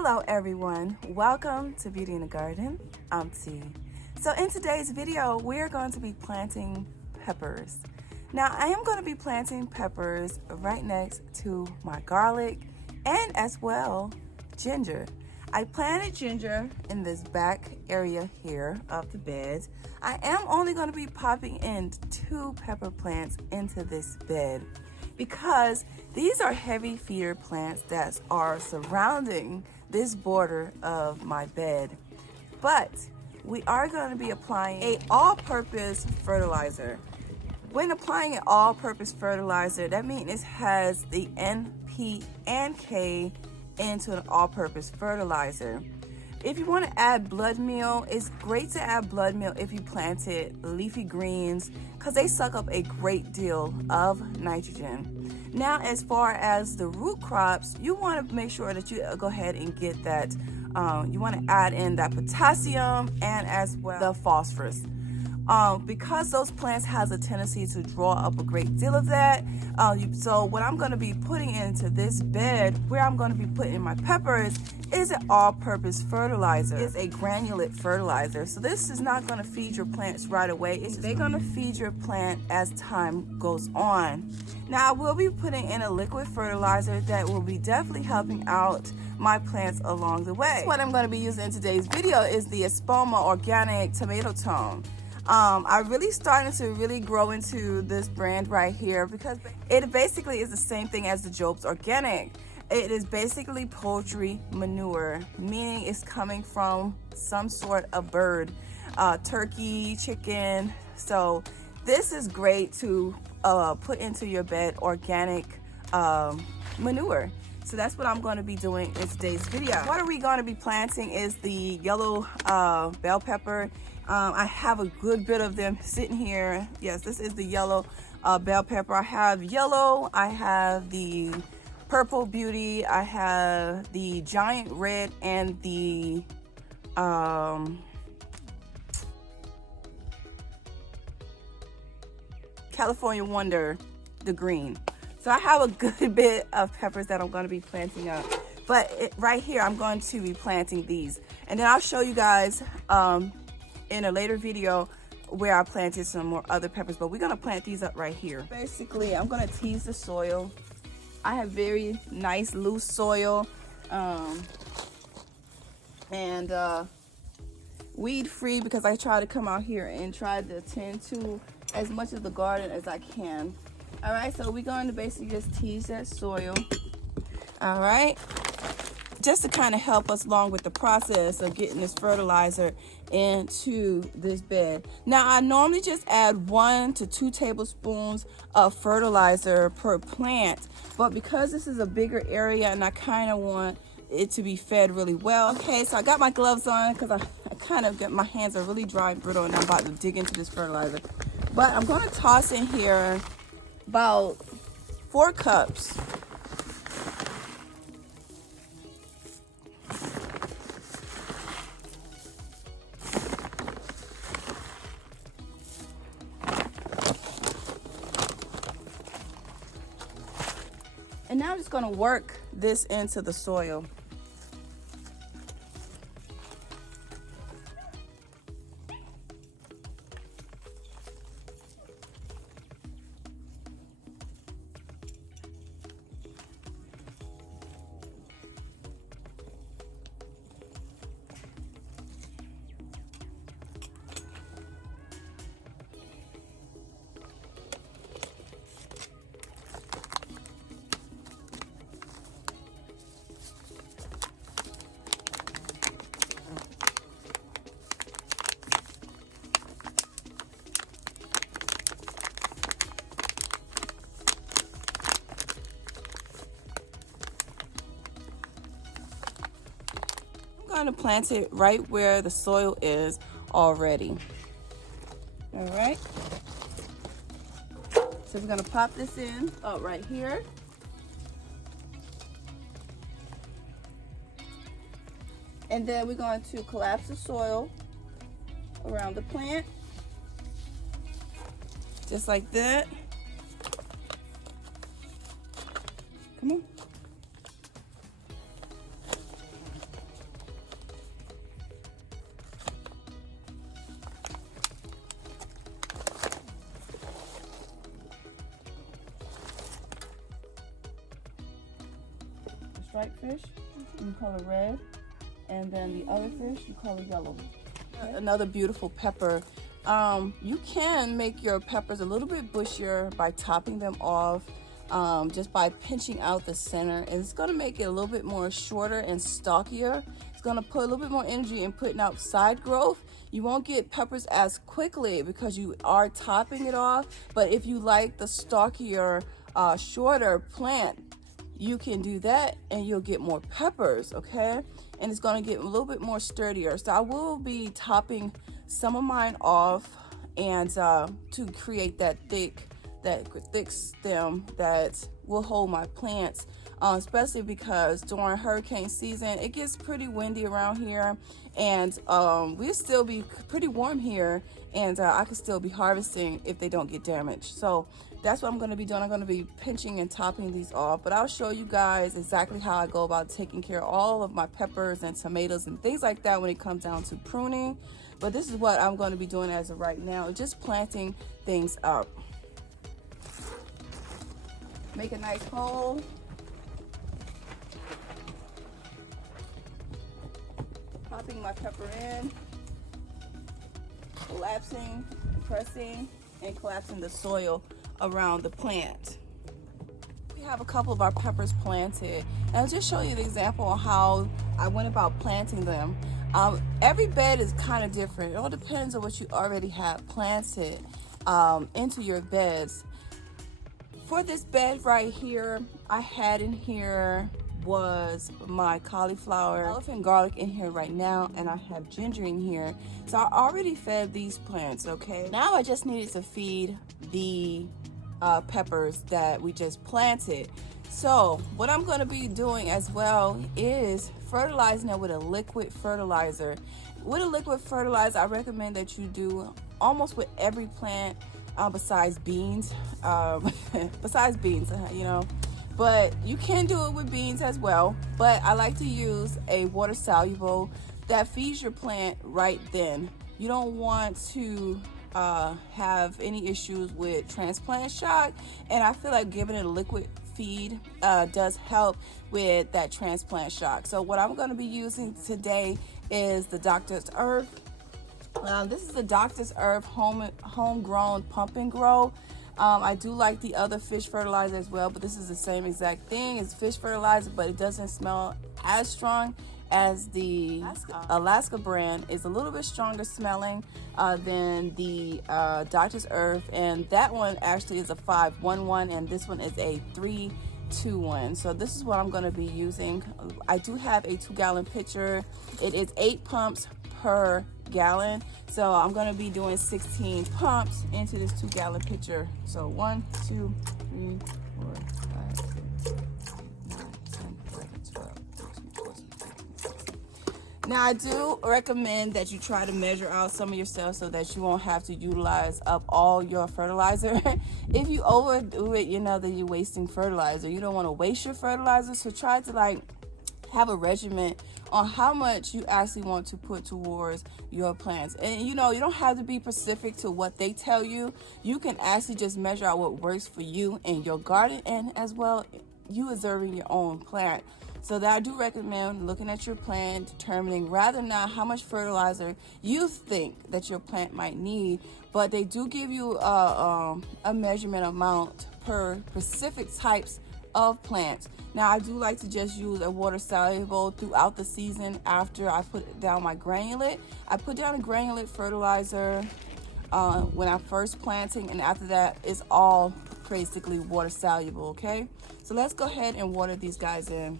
Hello everyone, welcome to Beauty in the Garden. I'm T. So in today's video, we're going to be planting peppers. Now I am going to be planting peppers right next to my garlic and as well ginger. I planted ginger in this back area here of the bed. I am only going to be popping in 2 pepper plants into this bed because these are heavy feeder plants that are surrounding this border of my bed. But we are going to be applying a all-purpose fertilizer. When applying an all-purpose fertilizer, that means it has the N, P, and K into an all-purpose fertilizer. If you want to add blood meal, it's great to add blood meal if you planted leafy greens because they suck up a great deal of nitrogen. Now, as far as the root crops, you want to make sure that you go ahead and get that. You want to add in that potassium and as well the phosphorus. Because those plants has a tendency to draw up a great deal of that. So what I'm going to be putting into this bed, where I'm going to be putting my peppers, is an all-purpose fertilizer. It's a granulate fertilizer. So this is not going to feed your plants right away. They're going to feed your plant as time goes on. Now I will be putting in a liquid fertilizer that will be definitely helping out my plants along the way. What I'm going to be using in today's video is the Espoma Organic Tomato Tone. I'm really starting to really grow into this brand right here because it basically is the same thing as the Job's Organic. It is basically poultry manure, meaning it's coming from some sort of bird, turkey, chicken. So this is great to put into your bed, organic manure. So that's what I'm going to be doing in today's video. What are we going to be planting is the yellow bell pepper. I have a good bit of them sitting here. Yes, this is the yellow bell pepper. I have yellow, I have the purple beauty, I have the giant red, and the California Wonder, the green. So I have a good bit of peppers that I'm going to be planting up. But right here, I'm going to be planting these. And then I'll show you guys in a later video where I planted some more other peppers. But we're going to plant these up right here. Basically, I'm going to tease the soil. I have very nice loose soil and weed free because I try to come out here and try to tend to as much of the garden as I can. All right, so we're going to basically just tease that soil. All right, just to kind of help us along with the process of getting this fertilizer into this bed. Now, I normally just add 1 to 2 tablespoons of fertilizer per plant, but because this is a bigger area and I kind of want it to be fed really well. Okay, so I got my gloves on because I kind of get my hands are really dry and brittle and I'm about to dig into this fertilizer. But I'm going to toss in here about 4 cups. And now I'm just going to work this into the soil. I'm going to plant it right where the soil is already. All right. So we're going to pop this in right here. And then we're going to collapse the soil around the plant. Just like that. Come on. striped fish, you color red, and then the other fish you color yellow. Okay. Another beautiful pepper. You can make your peppers a little bit bushier by topping them off, just by pinching out the center, and it's going to make it a little bit more shorter and stockier. It's going to put a little bit more energy in putting out side growth. You won't get peppers as quickly because you are topping it off, but if you like the stockier, shorter plant, you can do that and you'll get more peppers, okay? And it's going to get a little bit more sturdier. So I will be topping some of mine off, and to create that thick stem that will hold my plants, especially because during hurricane season it gets pretty windy around here, and we'll still be pretty warm here, and I could still be harvesting if they don't get damaged. So that's what I'm going to be doing. I'm going to be pinching and topping these off, but I'll show you guys exactly how I go about taking care of all of my peppers and tomatoes and things like that when it comes down to pruning. But this is what I'm going to be doing as of right now, just planting things up. Make a nice hole. Popping my pepper in, collapsing, pressing, and collapsing the soil around the plant. We have a couple of our peppers planted, and I'll just show you the example of how I went about planting them. Every bed is kind of different. It all depends on what you already have planted into your beds. For this bed right here, I had in here was my cauliflower, elephant garlic in here right now, and I have ginger in here. So I already fed these plants, okay? Now I just needed to feed the peppers that we just planted. So what I'm going to be doing as well is fertilizing it with a liquid fertilizer. With a liquid fertilizer, I recommend that you do almost with every plant besides beans. Besides beans, you know. But you can do it with beans as well. But I like to use a water soluble that feeds your plant right then. You don't want to have any issues with transplant shock, and I feel like giving it a liquid feed does help with that transplant shock. So what I'm going to be using today is the Doctor's Earth. This is the Doctor's Earth homegrown pump and grow. I do like the other fish fertilizer as well, but this is the same exact thing. It's fish fertilizer, but it doesn't smell as strong as the Alaska brand. Is a little bit stronger smelling than the Doctor's Earth, and that one actually is a 511, and this one is a 321. So this is what I'm going to be using. I do have a 2-gallon pitcher. It is 8 pumps per gallon, so I'm going to be doing 16 pumps into this 2-gallon pitcher. So 1, 2, 3, 4, 5, 6, 9, 10, 11, 12, 13, 14, 15, 16. Now I do recommend that you try to measure out some of your stuff so that you won't have to utilize up all your fertilizer. If you overdo it, you know that you're wasting fertilizer. You don't want to waste your fertilizer, so try to have a regimen on how much you actually want to put towards your plants. And you know, you don't have to be specific to what they tell you. You can actually just measure out what works for you in your garden, and as well you observing your own plant. So that I do recommend looking at your plant, determining rather not how much fertilizer you think that your plant might need, but they do give you a measurement amount per specific types of plants. Now I do like to just use a water soluble throughout the season. After I put down my granulate, I put down a granulate fertilizer when I'm first planting, and after that it's all basically water soluble. Okay, so let's go ahead and water these guys in.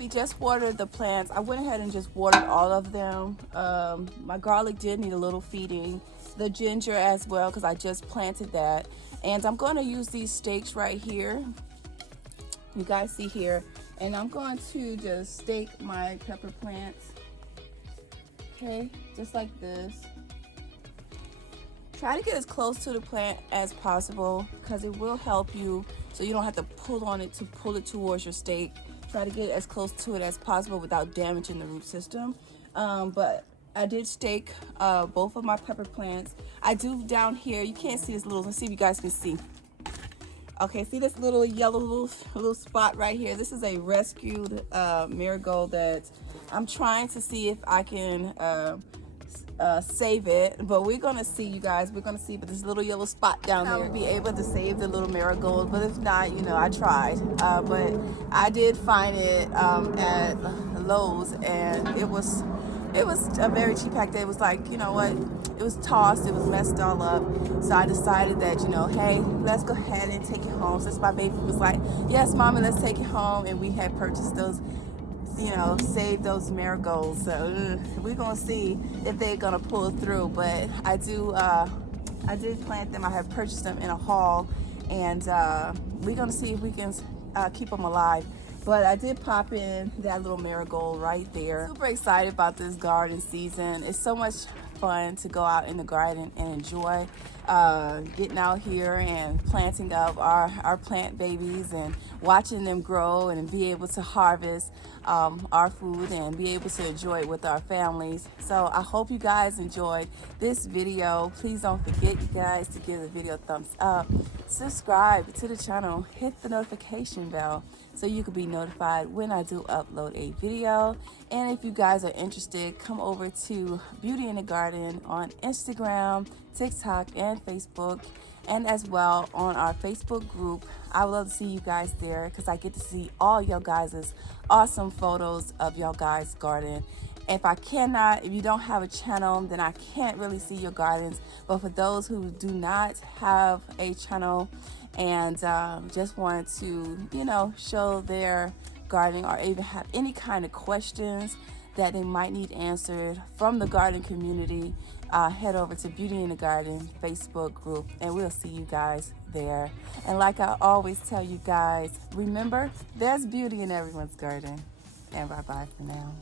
we just watered the plants. I went ahead and just watered all of them. My garlic did need a little feeding. The ginger as well, because I just planted that. And I'm going to use these stakes right here. You guys see here. And I'm going to just stake my pepper plants. Okay, just like this. Try to get as close to the plant as possible because it will help you so you don't have to pull on it to pull it towards your stake. Try to get as close to it as possible without damaging the root system. But I did stake both of my pepper plants. I do down here, you can't see this little, let's see if you guys can see. Okay, see this little yellow little spot right here? This is a rescued marigold that I'm trying to see if I can save it, but we're gonna see, you guys. We're gonna see, but this little yellow spot down there, I'll be able to save the little marigold, but if not, you know, I tried. But I did find it at Lowe's, and it was a very cheap pack. It was like, you know what, it was tossed, it was messed all up. So I decided that, you know, hey, let's go ahead and take it home. Since my baby was like, yes, mommy, let's take it home, and we had purchased those, you know, save those marigolds. So we're gonna see if they're gonna pull through. But I did plant them. I have purchased them in a haul, and we're gonna see if we can keep them alive. But I did pop in that little marigold right there. Super excited about this garden season. It's so much fun to go out in the garden and enjoy getting out here and planting up our plant babies and watching them grow and be able to harvest our food and be able to enjoy it with our families. So I hope you guys enjoyed this video. Please don't forget, you guys, to give the video a thumbs up, subscribe to the channel, hit the notification bell so you can be notified when I do upload a video. And if you guys are interested, come over to Beauty in the Garden on Instagram, TikTok, and Facebook, and as well on our Facebook group. I would love to see you guys there because I get to see all y'all guys' awesome photos of y'all guys' garden. If you don't have a channel, then I can't really see your gardens. But for those who do not have a channel and just want to, you know, show their gardening or even have any kind of questions that they might need answered from the garden community, head over to Beauty in the Garden Facebook group, and we'll see you guys there. And like I always tell you guys, remember, there's beauty in everyone's garden. And bye-bye for now.